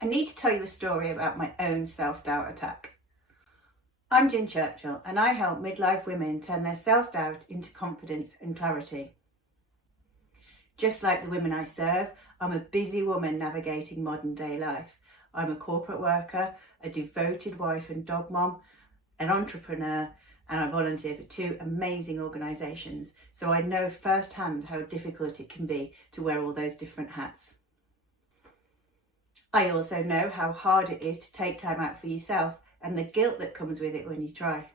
I need to tell you a story about my own self-doubt attack. I'm Jen Churchill and I help midlife women turn their self-doubt into confidence and clarity. Just like the women I serve, I'm a busy woman navigating modern day life. I'm a corporate worker, a devoted wife and dog mom, an entrepreneur, and I volunteer for 2 amazing organisations, so I know firsthand how difficult it can be to wear all those different hats. I also know how hard it is to take time out for yourself and the guilt that comes with it when you try.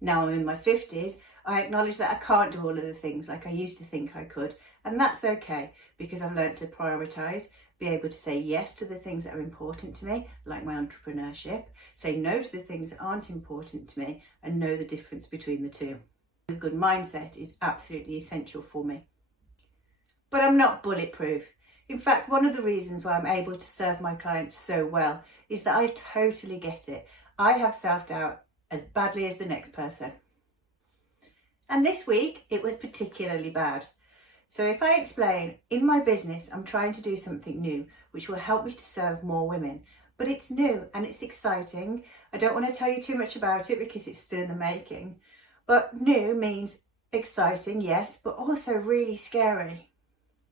Now I'm in my 50s, I acknowledge that I can't do all of the things like I used to think I could, and that's okay because I've learnt to prioritise, be able to say yes to the things that are important to me, like my entrepreneurship, say no to the things that aren't important to me, and know the difference between the two. A good mindset is absolutely essential for me. But I'm not bulletproof. In fact, one of the reasons why I'm able to serve my clients so well is that I totally get it. I have self-doubt as badly as the next person. And this week, it was particularly bad. So if I explain, in my business, I'm trying to do something new, which will help me to serve more women. But it's new and it's exciting. I don't want to tell you too much about it because it's still in the making. But new means exciting, yes, but also really scary.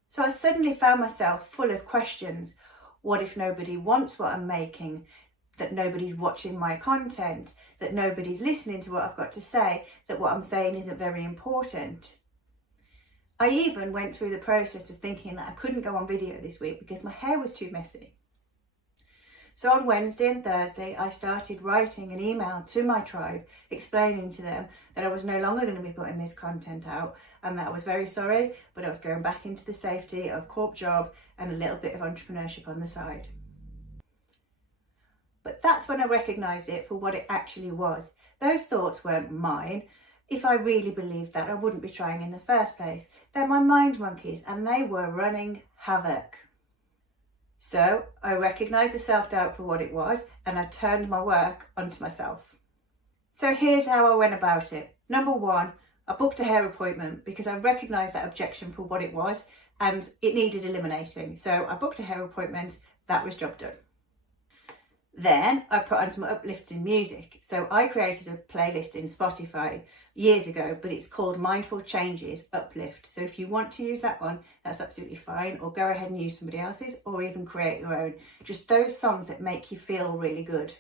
So I suddenly found myself full of questions. What if nobody wants what I'm making? That nobody's watching my content? That nobody's listening to what I've got to say? That what I'm saying isn't very important? I even went through the process of thinking that I couldn't go on video this week because my hair was too messy. So on Wednesday and Thursday, I started writing an email to my tribe explaining to them that I was no longer going to be putting this content out and that I was very sorry, but I was going back into the safety of corp job and a little bit of entrepreneurship on the side. But that's when I recognised it for what it actually was. Those thoughts weren't mine. If I really believed that, I wouldn't be trying in the first place. They're my mind monkeys and they were running havoc. So I recognised the self-doubt for what it was and I turned my work onto myself. So here's how I went about it. Number 1, I booked a hair appointment because I recognised that objection for what it was and it needed eliminating. So I booked a hair appointment, that was job done. Then I put on some uplifting music. So I created a playlist in Spotify years ago, but it's called Mindful Changes Uplift. So if you want to use that one, that's absolutely fine, or go ahead and use somebody else's, or even create your own. Just those songs that make you feel really good.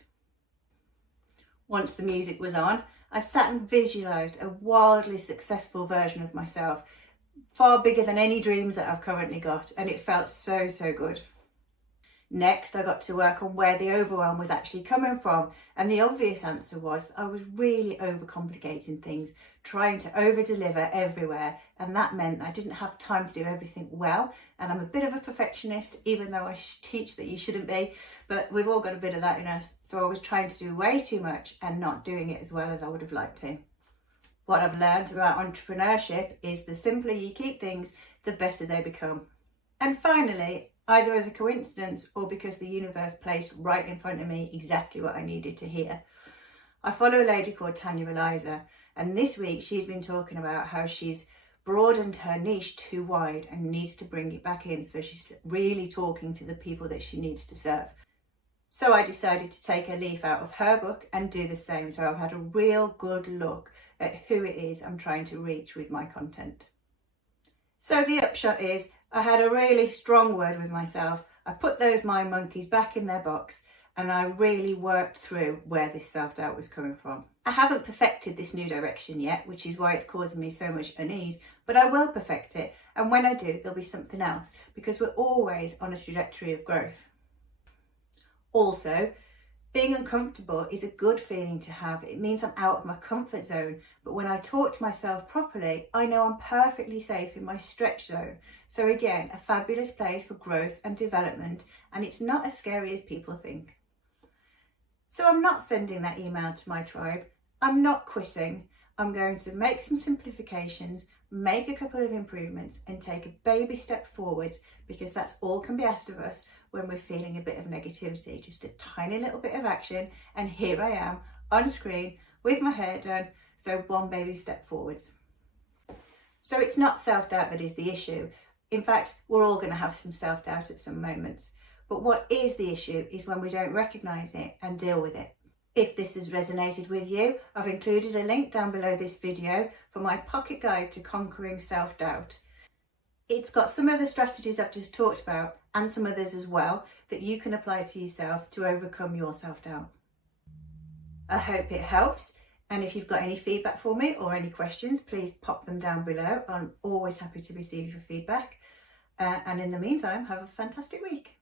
Once the music was on, I sat and visualised a wildly successful version of myself, far bigger than any dreams that I've currently got, and it felt so good. Next, I got to work on where the overwhelm was actually coming from, and the obvious answer was I was really overcomplicating things, trying to over-deliver everywhere, and that meant I didn't have time to do everything well, and I'm a bit of a perfectionist, even though I teach that you shouldn't be, but we've all got a bit of that in us, so I was trying to do way too much and not doing it as well as I would have liked to. What I've learned about entrepreneurship is the simpler you keep things, the better they become. And finally, either as a coincidence or because the universe placed right in front of me exactly what I needed to hear, I follow a lady called Tanya Eliza, and this week she's been talking about how she's broadened her niche too wide and needs to bring it back in, so she's really talking to the people that she needs to serve. So I decided to take a leaf out of her book and do the same, so I've had a real good look at who it is I'm trying to reach with my content. So the upshot is, I had a really strong word with myself. I put those mind monkeys back in their box and I really worked through where this self-doubt was coming from. I haven't perfected this new direction yet, which is why it's causing me so much unease, but I will perfect it. And when I do, there'll be something else because we're always on a trajectory of growth. Also, being uncomfortable is a good feeling to have. It means I'm out of my comfort zone. But when I talk to myself properly, I know I'm perfectly safe in my stretch zone. So again, a fabulous place for growth and development. And it's not as scary as people think. So I'm not sending that email to my tribe. I'm not quitting. I'm going to make some simplifications, make a couple of improvements and take a baby step forwards, because that's all can be asked of us when we're feeling a bit of negativity. Just a tiny little bit of action, and here I am on screen with my hair done, so one baby step forwards. So it's not self-doubt that is the issue. In fact, we're all going to have some self-doubt at some moments. But what is the issue is when we don't recognise it and deal with it. If this has resonated with you, I've included a link down below this video for my pocket guide to conquering self-doubt. It's got some of the strategies I've just talked about and some others as well that you can apply to yourself to overcome your self-doubt. I hope it helps, and if you've got any feedback for me or any questions, please pop them down below. I'm always happy to receive your feedback. And in the meantime, have a fantastic week.